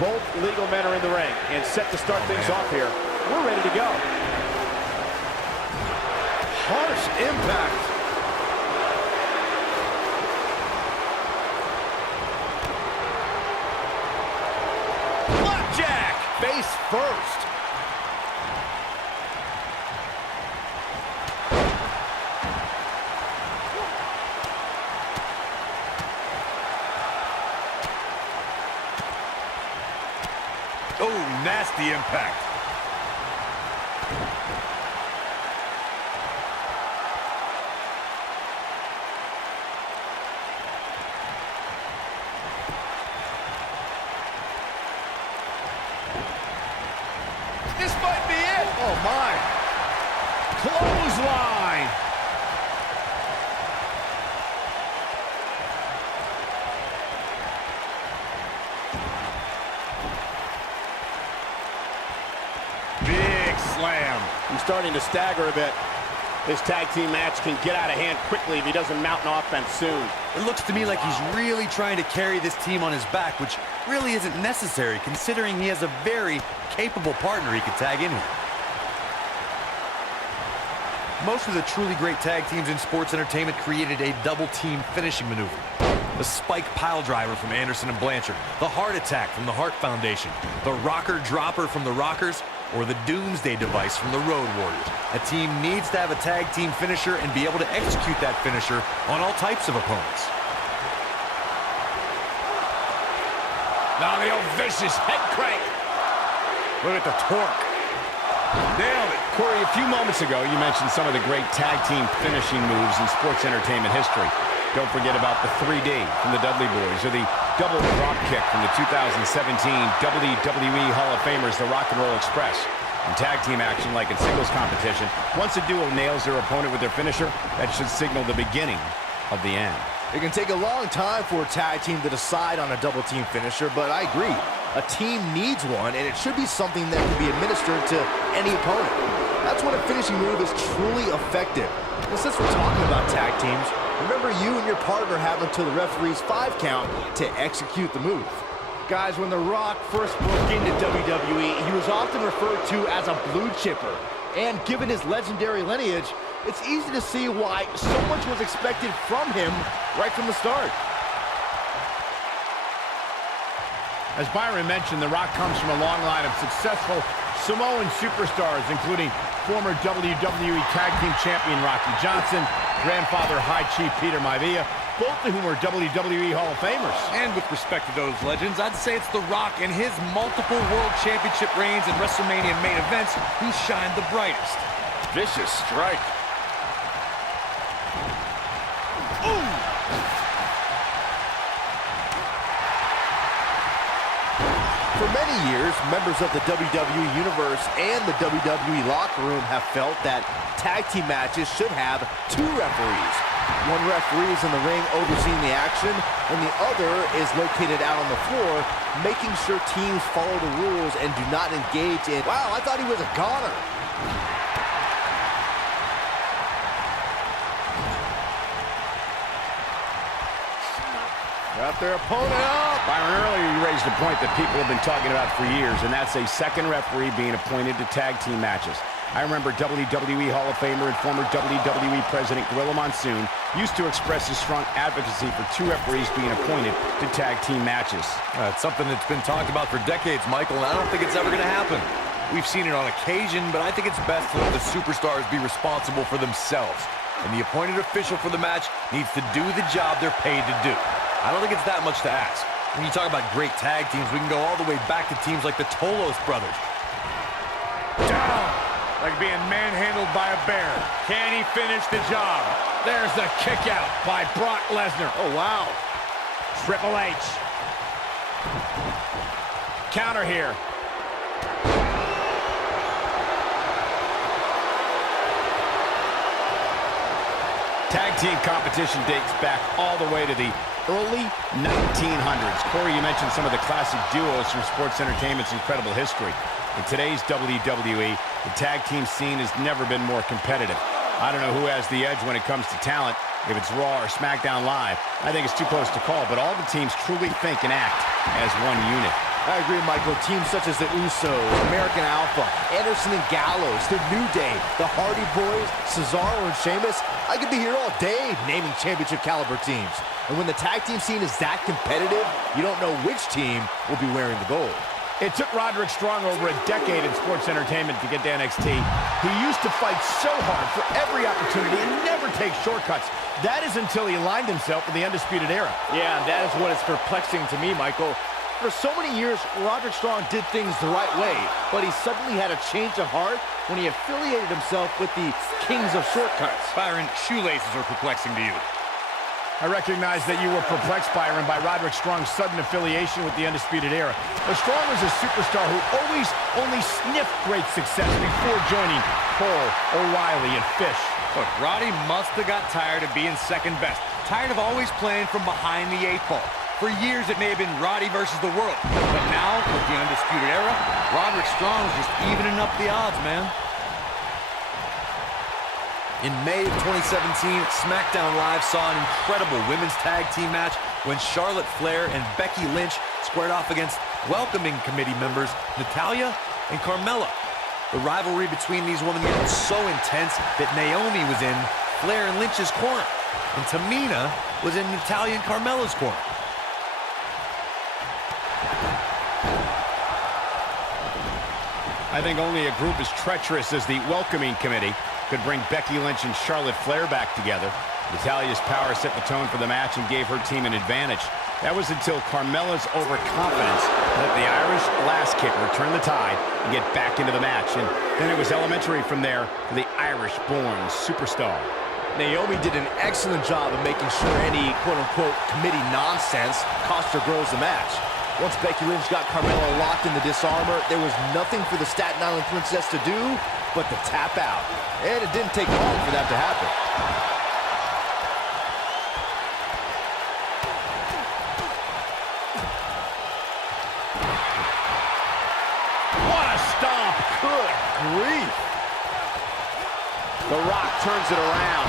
Both legal men are in the ring and set to start things off here. We're ready to go. Harsh impact. Blackjack! Face first. Oh, nasty impact. This might be it. Oh, my. Clothesline. Big slam. He's starting to stagger a bit. This tag team match can get out of hand quickly if he doesn't mount an offense soon. It looks to me like he's really trying to carry this team on his back, which really isn't necessary considering he has a very capable partner he could tag in here. Most of the truly great tag teams in sports entertainment created a double team finishing maneuver. The spike pile driver from Anderson and Blanchard, the heart attack from the Hart Foundation, the rocker dropper from the Rockers, or the Doomsday device from the Road Warriors. A team needs to have a tag team finisher and be able to execute that finisher on all types of opponents. Now the old vicious head crank. Look at the torque. Nailed it. Corey, a few moments ago, you mentioned some of the great tag team finishing moves in sports entertainment history. Don't forget about the 3D from the Dudley Boys, or the double drop kick from the 2017 WWE Hall of Famers, the Rock and Roll Express. In tag team action, like in singles competition, once a duo nails their opponent with their finisher, that should signal the beginning of the end. It can take a long time for a tag team to decide on a double team finisher, but I agree. A team needs one, and it should be something that can be administered to any opponent. That's when a finishing move is truly effective. And since we're talking about tag teams, remember you and your partner have until the referee's 5 count to execute the move. Guys, when The Rock first broke into WWE, he was often referred to as a blue chipper. And given his legendary lineage, it's easy to see why so much was expected from him right from the start. As Byron mentioned, The Rock comes from a long line of successful Samoan superstars, including former WWE Tag Team Champion Rocky Johnson, grandfather High Chief Peter Maivia, both of whom are WWE Hall of Famers. And with respect to those legends, I'd say it's The Rock and his multiple World Championship reigns and WrestleMania main events who shine the brightest. Vicious strike. Ooh! For many years, members of the WWE Universe and the WWE locker room have felt that tag team matches should have 2 referees. One referee is in the ring overseeing the action, and the other is located out on the floor, making sure teams follow the rules and do not engage in, wow, I thought he was a goner. Got their opponent up. Byron, earlier you raised a point that people have been talking about for years, and that's a second referee being appointed to tag team matches. I remember WWE Hall of Famer and former WWE President Gorilla Monsoon used to express his strong advocacy for 2 referees being appointed to tag team matches. It's something that's been talked about for decades, Michael, and I don't think it's ever going to happen. We've seen it on occasion, but I think it's best to let the superstars be responsible for themselves. And the appointed official for the match needs to do the job they're paid to do. I don't think it's that much to ask. When you talk about great tag teams, we can go all the way back to teams like the Tolos brothers. Down. Like being manhandled by a bear. Can he finish the job? There's the kick out by Brock Lesnar. Oh, wow. Triple H. Counter here. Tag team competition dates back all the way to the early 1900s. Corey, you mentioned some of the classic duos from sports entertainment's incredible history. In today's WWE, the tag team scene has never been more competitive. I don't know who has the edge when it comes to talent, if it's Raw or SmackDown Live. I think it's too close to call, but all the teams truly think and act as one unit. I agree, Michael. Teams such as the Usos, American Alpha, Anderson and Gallows, the New Day, the Hardy Boys, Cesaro and Sheamus. I could be here all day naming championship caliber teams. And when the tag team scene is that competitive, you don't know which team will be wearing the gold. It took Roderick Strong over a decade in sports entertainment to get to NXT. He used to fight so hard for every opportunity and never take shortcuts. That is until he aligned himself with the Undisputed Era. Yeah, and that is what is perplexing to me, Michael. For so many years, Roderick Strong did things the right way, but he suddenly had a change of heart when he affiliated himself with the Kings of Shortcuts. Byron, shoelaces are perplexing to you. I recognize that you were perplexed, Byron, by Roderick Strong's sudden affiliation with the Undisputed Era. But Strong was a superstar who always only sniffed great success before joining Cole, O'Reilly, and Fish. Look, Roddy must have got tired of being second best. Tired of always playing from behind the 8 ball. For years, it may have been Roddy versus the world. But now, with the Undisputed Era, Roderick Strong's just evening up the odds, man. In May of 2017, SmackDown Live saw an incredible women's tag team match when Charlotte Flair and Becky Lynch squared off against welcoming committee members Natalya and Carmella. The rivalry between these women was so intense that Naomi was in Flair and Lynch's corner, and Tamina was in Natalya and Carmella's corner. I think only a group as treacherous as the welcoming committee could bring Becky Lynch and Charlotte Flair back together. Natalya's power set the tone for the match and gave her team an advantage. That was until Carmella's overconfidence let the Irish last kick return the tide and get back into the match. And then it was elementary from there for the Irish-born superstar. Naomi did an excellent job of making sure any quote-unquote committee nonsense cost her girls the match. Once Becky Lynch got Carmella locked in the disarmor, there was nothing for the Staten Island Princess to do but to tap out. And it didn't take long for that to happen. What a stomp! Good grief. The Rock turns it around.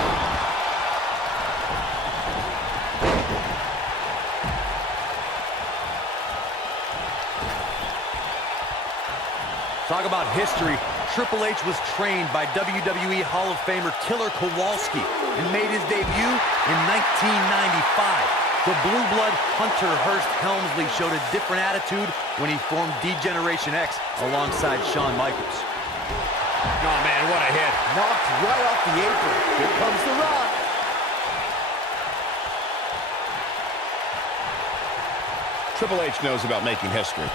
Talk about history. Triple H was trained by WWE Hall of Famer Killer Kowalski and made his debut in 1995. The Blue Blood Hunter Hearst Helmsley showed a different attitude when he formed D-Generation X alongside Shawn Michaels. Oh, man, what a hit. Knocked right off the apron. Here comes The Rock. Triple H knows about making history.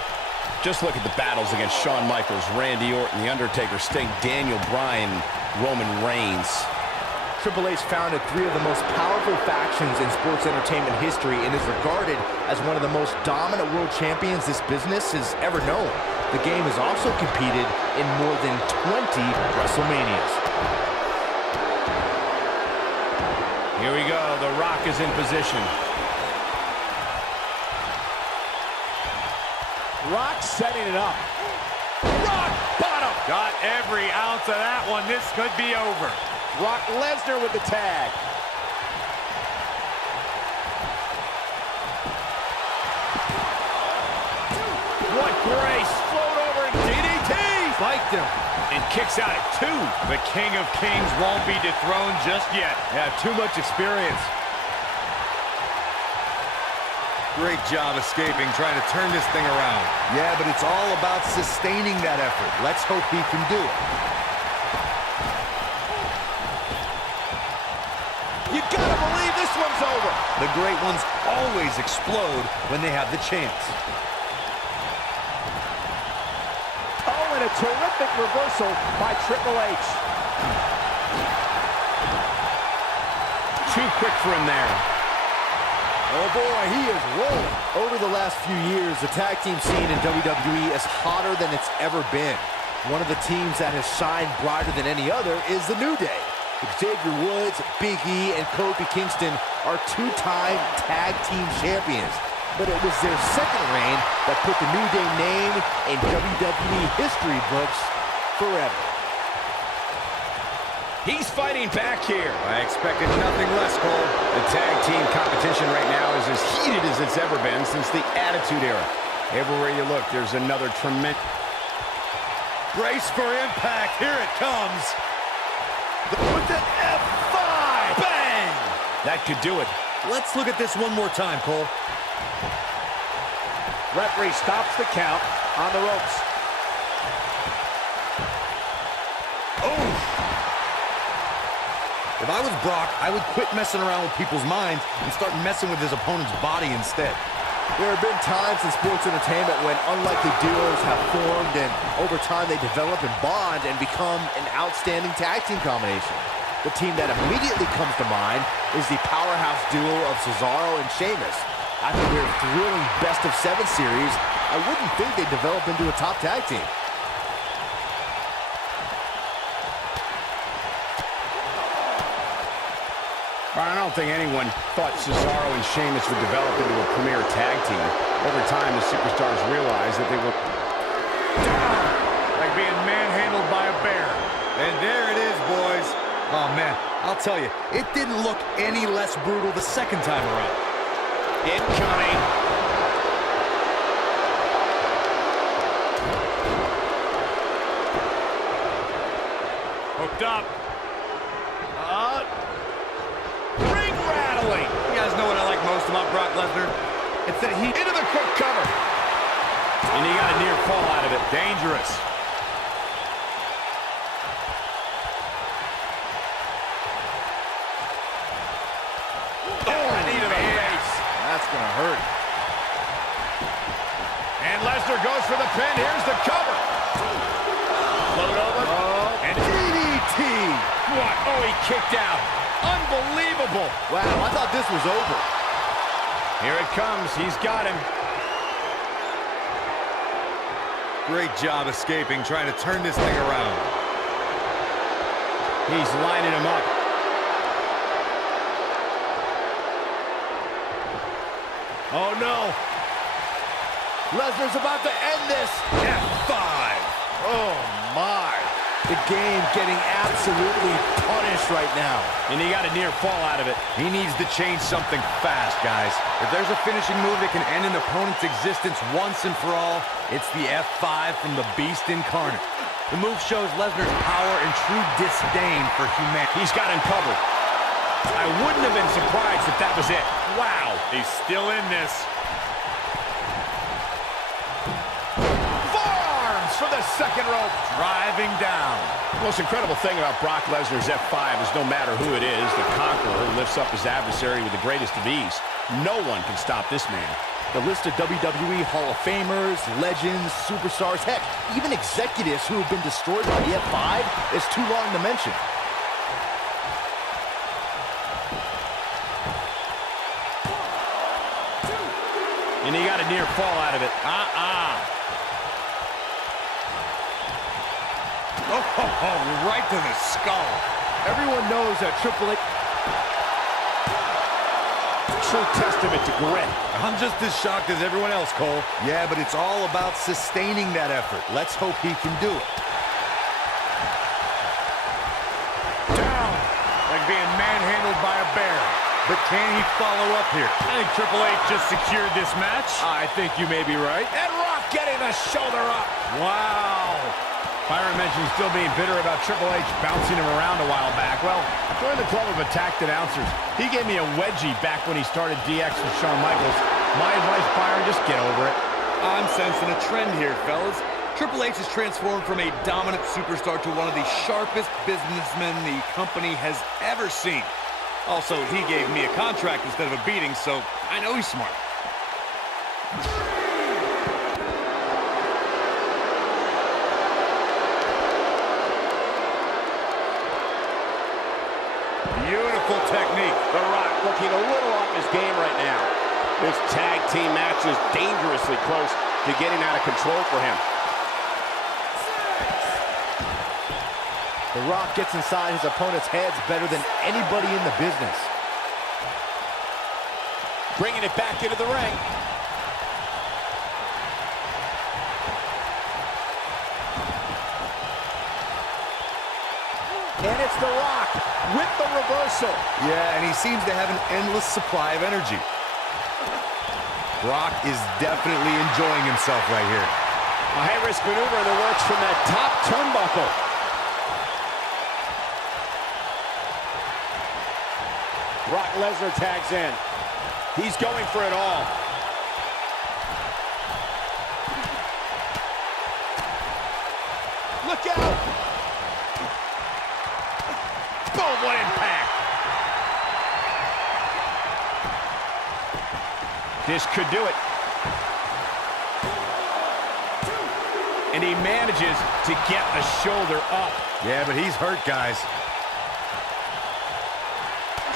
Just look at the battles against Shawn Michaels, Randy Orton, The Undertaker, Sting, Daniel Bryan, Roman Reigns. Triple H founded 3 of the most powerful factions in sports entertainment history and is regarded as one of the most dominant world champions this business has ever known. The game has also competed in more than 20 WrestleManias. Here we go. The Rock is in position. Rock setting it up. Rock bottom. Got every ounce of that one. This could be over. Brock Lesnar with the tag. What grace. Float over and DDT. Spiked him. And kicks out at 2. The King of Kings won't be dethroned just yet. Yeah, too much experience. Great job escaping, trying to turn this thing around. Yeah, but it's all about sustaining that effort. Let's hope he can do it. You gotta believe this one's over. The great ones always explode when they have the chance. Oh, and a terrific reversal by Triple H. Too quick for him there. Oh boy, he is rolling. Over the last few years, the tag team scene in WWE is hotter than it's ever been. One of the teams that has shined brighter than any other is the New Day. Xavier Woods, Big E, and Kofi Kingston are 2-time tag team champions. But it was their second reign that put the New Day name in WWE history books forever. He's fighting back here. I expected nothing less, Cole. The tag team competition right now is as heated as it's ever been since the Attitude Era. Everywhere you look, there's another tremendous... Brace for impact. Here it comes. With an F5. Bang! That could do it. Let's look at this one more time, Cole. Referee stops the count on the ropes. Oh! If I was Brock, I would quit messing around with people's minds and start messing with his opponent's body instead. There have been times in sports entertainment when unlikely duos have formed, and over time they develop and bond and become an outstanding tag team combination. The team that immediately comes to mind is the powerhouse duo of Cesaro and Sheamus. After their thrilling best-of-7 series, I wouldn't think they'd develop into a top tag team. I don't think anyone thought Cesaro and Sheamus would develop into a premier tag team. Over time, the superstars realized that they were Down, like being manhandled by a bear. And there it is, boys. Oh, man, I'll tell you, it didn't look any less brutal the second time around. Incoming. Hooked up. Ring rattling. You guys know what I like most about Brock Lesnar? It's that he... Into the quick cover. and he got a near fall out of it. Dangerous. That's going to hurt. And Lesnar goes for the pin. Here's the cover. Float over. Oh. And DDT. What? Oh, he kicked out. Unbelievable. Wow, I thought this was over. Here it comes. He's got him. Great job escaping, trying to turn this thing around. He's lining him up. Oh, no. Lesnar's about to end this. F5. Oh, my. The game getting absolutely punished right now. And he got a near fall out of it. He needs to change something fast, guys. If there's a finishing move that can end an opponent's existence once and for all, it's the F5 from the Beast Incarnate. The move shows Lesnar's power and true disdain for humanity. He's got him covered. I wouldn't have been surprised if that was it. Wow. He's still in this. Forearms for the second rope. Driving down. The most incredible thing about Brock Lesnar's F5 is no matter who it is, the conqueror lifts up his adversary with the greatest of ease. No one can stop this man. The list of WWE Hall of Famers, legends, superstars, heck, even executives who have been destroyed by the F5 is too long to mention. And he got a near fall out of it. Oh, right to the skull. Everyone knows that Triple H... True testament to grit. I'm just as shocked as everyone else, Cole. Yeah, but it's all about sustaining that effort. Let's hope he can do it. Down, like being manhandled by a bear. But can he follow up here? I think Triple H just secured this match. I think you may be right. And Rock getting the shoulder up. Wow. Byron mentioned still being bitter about Triple H bouncing him around a while back. Well, join the club of attacked announcers. He gave me a wedgie back when he started DX with Shawn Michaels. My advice, Byron, just get over it. I'm sensing a trend here, fellas. Triple H has transformed from a dominant superstar to one of the sharpest businessmen the company has ever seen. Also, he gave me a contract instead of a beating, so I know he's smart. Beautiful technique. The Rock looking a little off his game right now. This tag team match is dangerously close to getting out of control for him. The Rock gets inside his opponent's heads better than anybody in the business. Bringing it back into the ring. And it's The Rock with the reversal. Yeah, and he seems to have an endless supply of energy. Brock is definitely enjoying himself right here. A high-risk maneuver in the works from that top turnbuckle. Brock Lesnar tags in. He's going for it all. Look out! Boom, what impact! This could do it. And he manages to get the shoulder up. Yeah, but he's hurt, guys.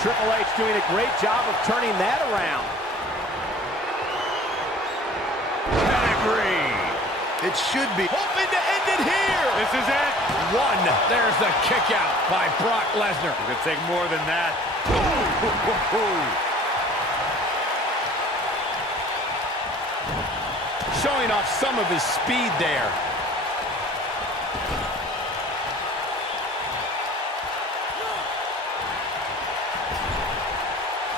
Triple H doing a great job of turning that around. Pedigree. It should be. Hoping to end it here. This is it. One. There's the kick out by Brock Lesnar. It could take more than that. Showing off some of his speed there.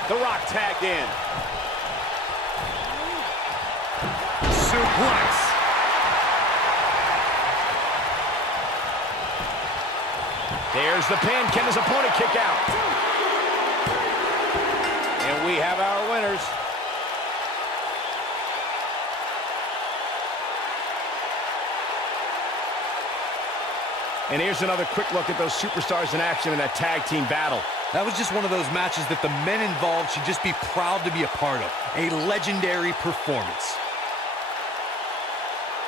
The Rock tagged in. Suplex. There's the pin. Can his opponent kick out? And we have our winners. And here's another quick look at those superstars in action in that tag team battle. That was just one of those matches that the men involved should just be proud to be a part of. A legendary performance.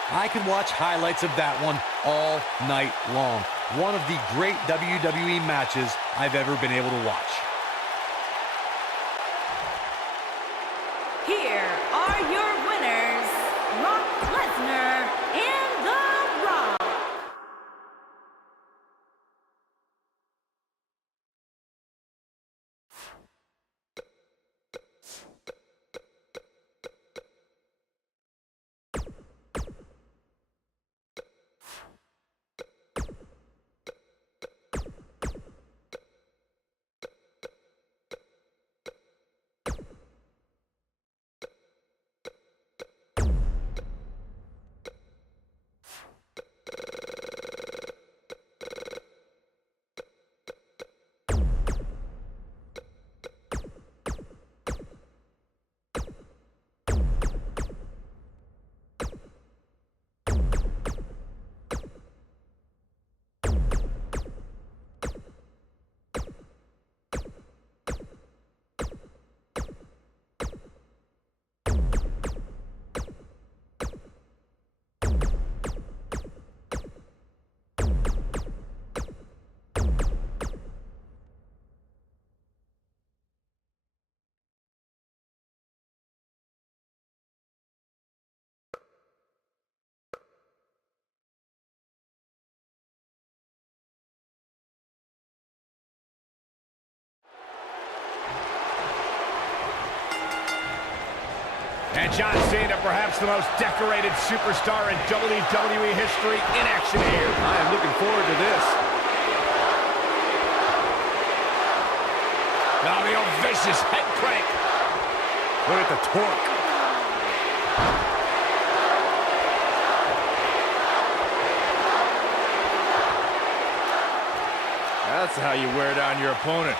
I could watch highlights of that one all night long. One of the great WWE matches I've ever been able to watch. Here are your winners, Brock Lesnar and The Rock. And John Cena, perhaps the most decorated superstar in WWE history, in action here. I am looking forward to this. Now the old vicious head crank. Look at the torque. That's how you wear down your opponent.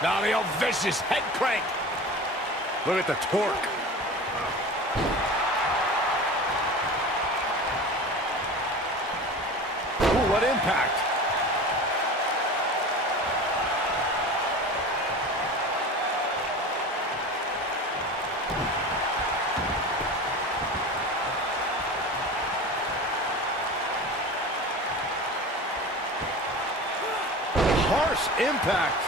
Now the old vicious head crank. Look at the torque. Ooh, what impact. Harsh impact.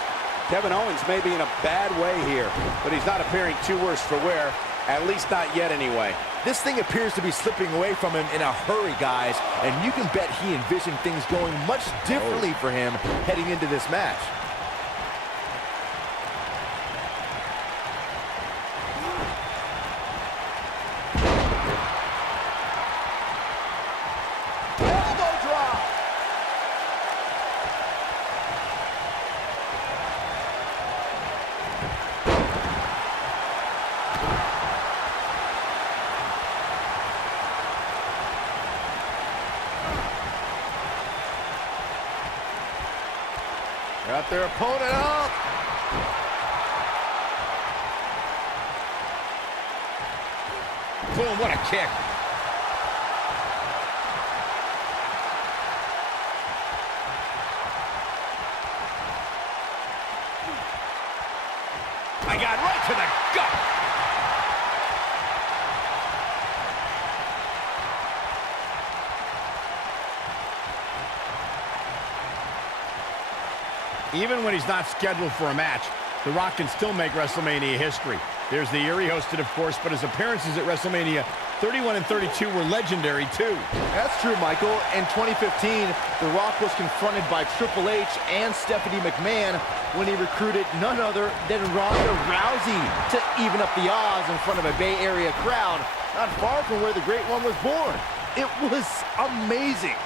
Kevin Owens may be in a bad way here, but he's not appearing too worse for wear, at least not yet anyway. This thing appears to be slipping away from him in a hurry, guys, and you can bet he envisioned things going much differently for him heading into this match. Got their opponent up. Boom, what a kick. I got right to the gut. Even when he's not scheduled for a match, The Rock can still make WrestleMania history. There's the year he hosted, of course, but his appearances at WrestleMania 31 and 32 were legendary, too. That's true, Michael. In 2015, The Rock was confronted by Triple H and Stephanie McMahon when he recruited none other than Ronda Rousey to even up the odds in front of a Bay Area crowd, not far from where the Great One was born. It was amazing.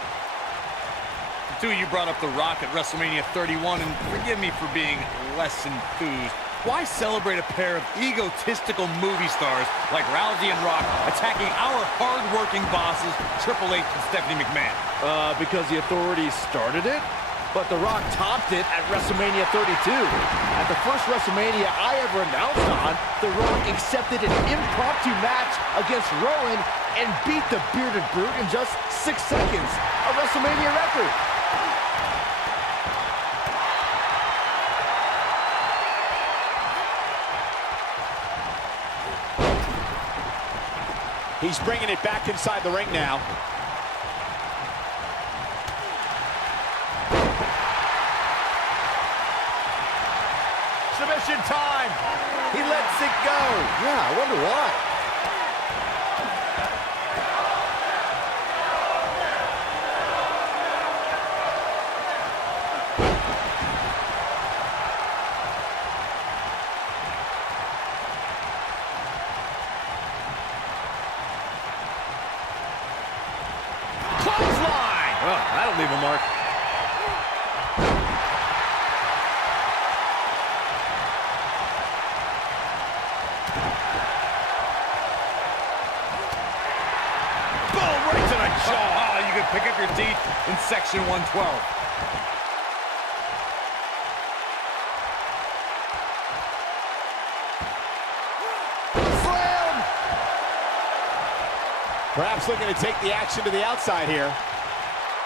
Two, you brought up The Rock at WrestleMania 31, and forgive me for being less enthused. Why celebrate a pair of egotistical movie stars like Rousey and Rock attacking our hard-working bosses, Triple H and Stephanie McMahon? Because the authorities started it, but The Rock topped it at WrestleMania 32. At the first WrestleMania I ever announced on, The Rock accepted an impromptu match against Rowan and beat the Bearded Brute in just 6 seconds, a WrestleMania record. He's bringing it back inside the ring now. Submission time. He lets it go. Yeah, I wonder why. That'll leave a mark. Boom, right to the jaw. Oh, you could pick up your teeth in section 112. Slam! Perhaps looking to take the action to the outside here.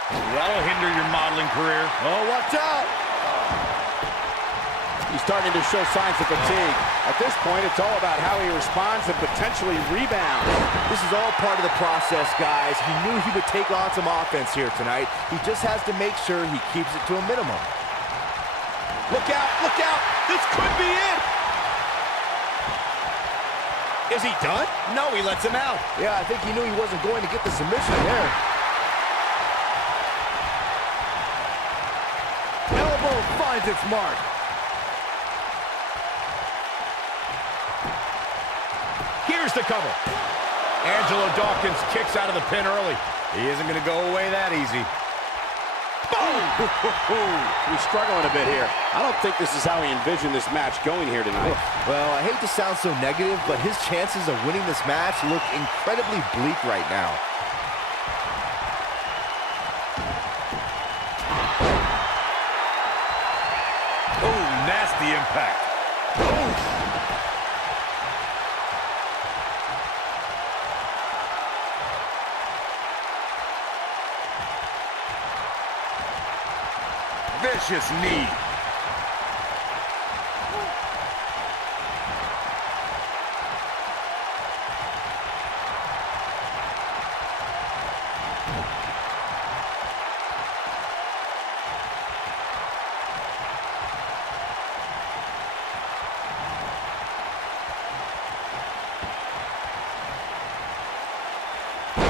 That'll hinder your modeling career. Oh, watch out! He's starting to show signs of fatigue. At this point, it's all about how he responds and potentially rebounds. This is all part of the process, guys. He knew he would take on some offense here tonight. He just has to make sure he keeps it to a minimum. Look out, look out! This could be it! Is he done? No, he lets him out. Yeah, I think he knew he wasn't going to get the submission there. Elbow finds its mark. Here's the cover. Angelo Dawkins kicks out of the pin early. He isn't going to go away that easy. Boom! He's struggling a bit here. I don't think this is how he envisioned this match going here tonight. Well, I hate to sound so negative, but his chances of winning this match look incredibly bleak right now. Oh, nasty impact. Vicious knee.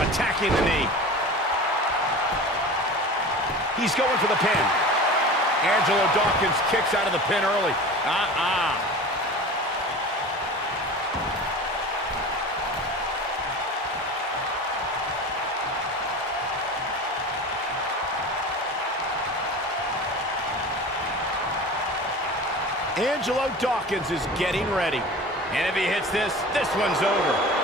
Attacking the knee. He's going for the pin. Angelo Dawkins kicks out of the pin early. Angelo Dawkins is getting ready. And if he hits this, this one's over.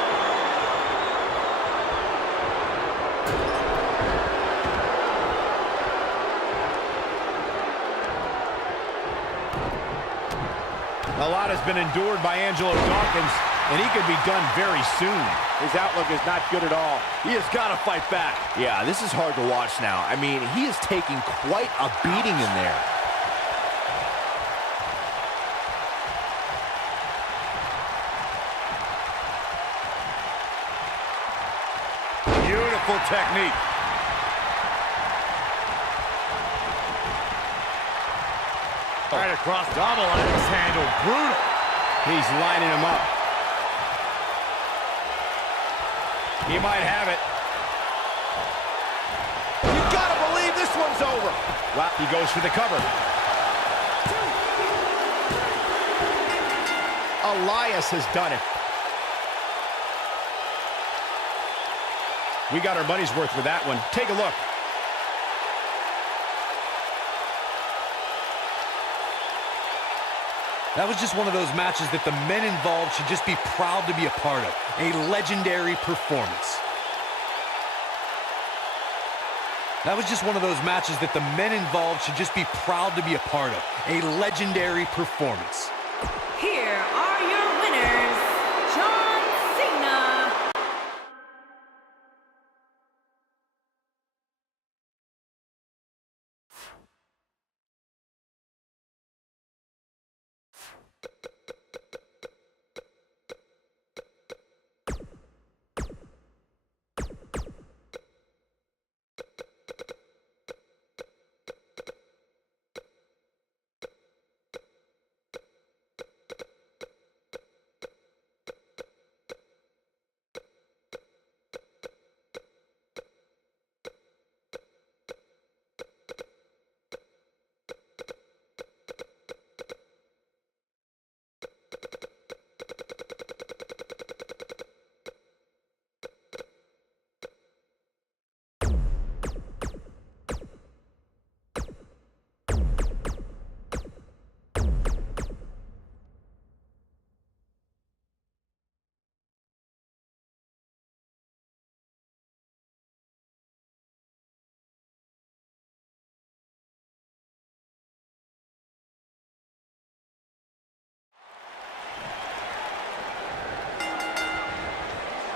A lot has been endured by Angelo Dawkins, and he could be done very soon. His outlook is not good at all. He has got to fight back. Yeah, this is hard to watch now. I mean, he is taking quite a beating in there. Beautiful technique. Right across, double axe handle, brutal. He's lining him up. He might have it. You gotta believe this one's over. Wow, he goes for the cover. Elias has done it. We got our money's worth with that one. Take a look. That was just one of those matches that the men involved should just be proud to be a part of. A legendary performance. That was just one of those matches that the men involved should just be proud to be a part of. A legendary performance. Here are your winners, John Cena.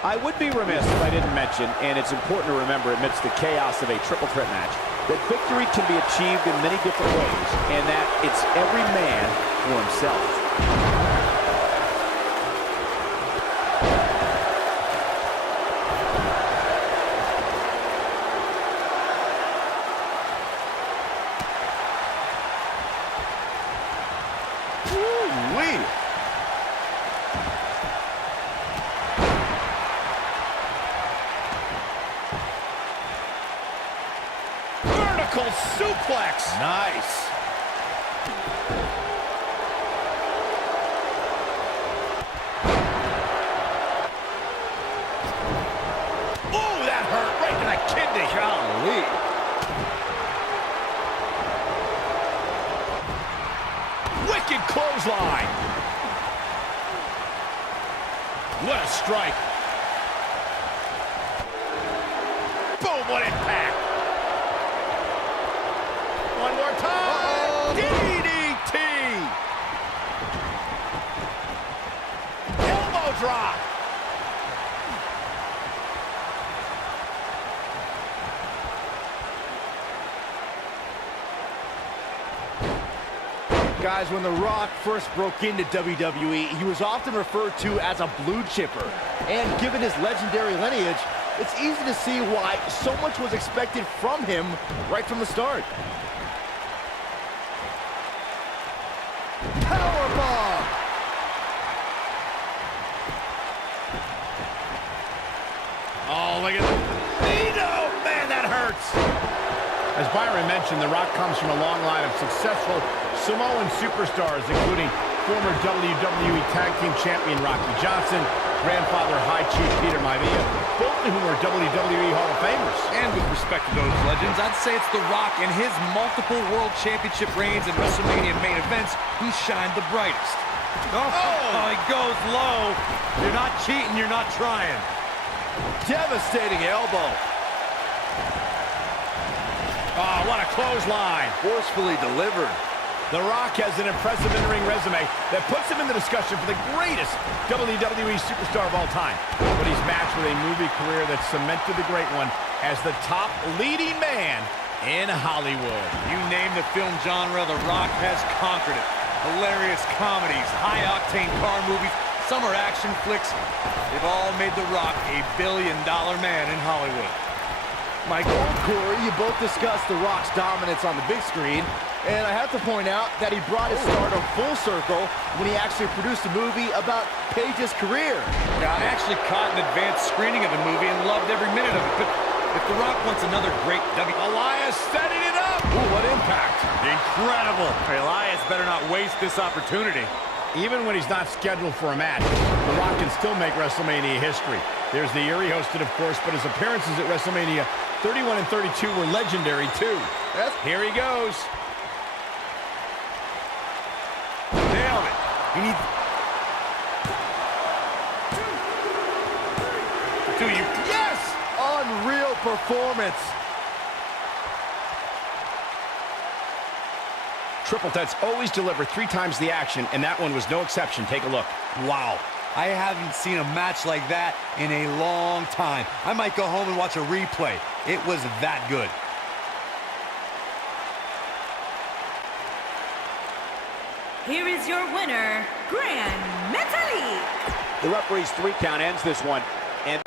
I would be remiss if I didn't mention, and it's important to remember amidst the chaos of a triple threat match, that victory can be achieved in many different ways, and that it's every man for himself. Suplex. Nice. Oh, that hurt right to the kidney. Golly. Wicked clothesline. What a strike. Boom, what impact. One more time. DDT. Elbow drop. Guys, when The Rock first broke into WWE, he was often referred to as a blue chipper. And given his legendary lineage, it's easy to see why so much was expected from him right from the start. Powerbomb! Oh, look at that. Man, that hurts. As Byron mentioned, The Rock comes from a long line of successful Samoan superstars, including former WWE Tag Team Champion Rocky Johnson, grandfather High Chief Peter Maivia, both of whom are WWE Hall of Famers. And with respect to those legends, I'd say it's The Rock and his multiple World Championship reigns and WrestleMania main events who shined the brightest. Oh, he goes low. You're not cheating, you're not trying. Devastating elbow. Oh, what a clothesline. Forcefully delivered. The Rock has an impressive in-ring resume that puts him in the discussion for the greatest WWE superstar of all time. But he's matched with a movie career that cemented the great one as the top leading man in Hollywood. You name the film genre, The Rock has conquered it. Hilarious comedies, high-octane car movies, summer action flicks. They've all made The Rock a billion-dollar man in Hollywood. Michael, Corey, you both discussed The Rock's dominance on the big screen, and I have to point out that he brought his stardom full circle when he actually produced a movie about Paige's career. Yeah, I actually caught an advanced screening of the movie and loved every minute of it, but if The Rock wants another great Elias setting it up! Ooh, what impact! Incredible! Elias better not waste this opportunity. Even when he's not scheduled for a match, The Rock can still make WrestleMania history. There's the year he hosted, of course, but his appearances at WrestleMania 31 and 32 were legendary, too. Here he goes. Nailed it. He needs... Yes! Unreal performance. Triple Threats always deliver 3 times the action, and that one was no exception. Take a look. Wow. I haven't seen a match like that in a long time. I might go home and watch a replay. It was that good. Here is your winner, Grand Metalik. The referee's 3 count ends this one. And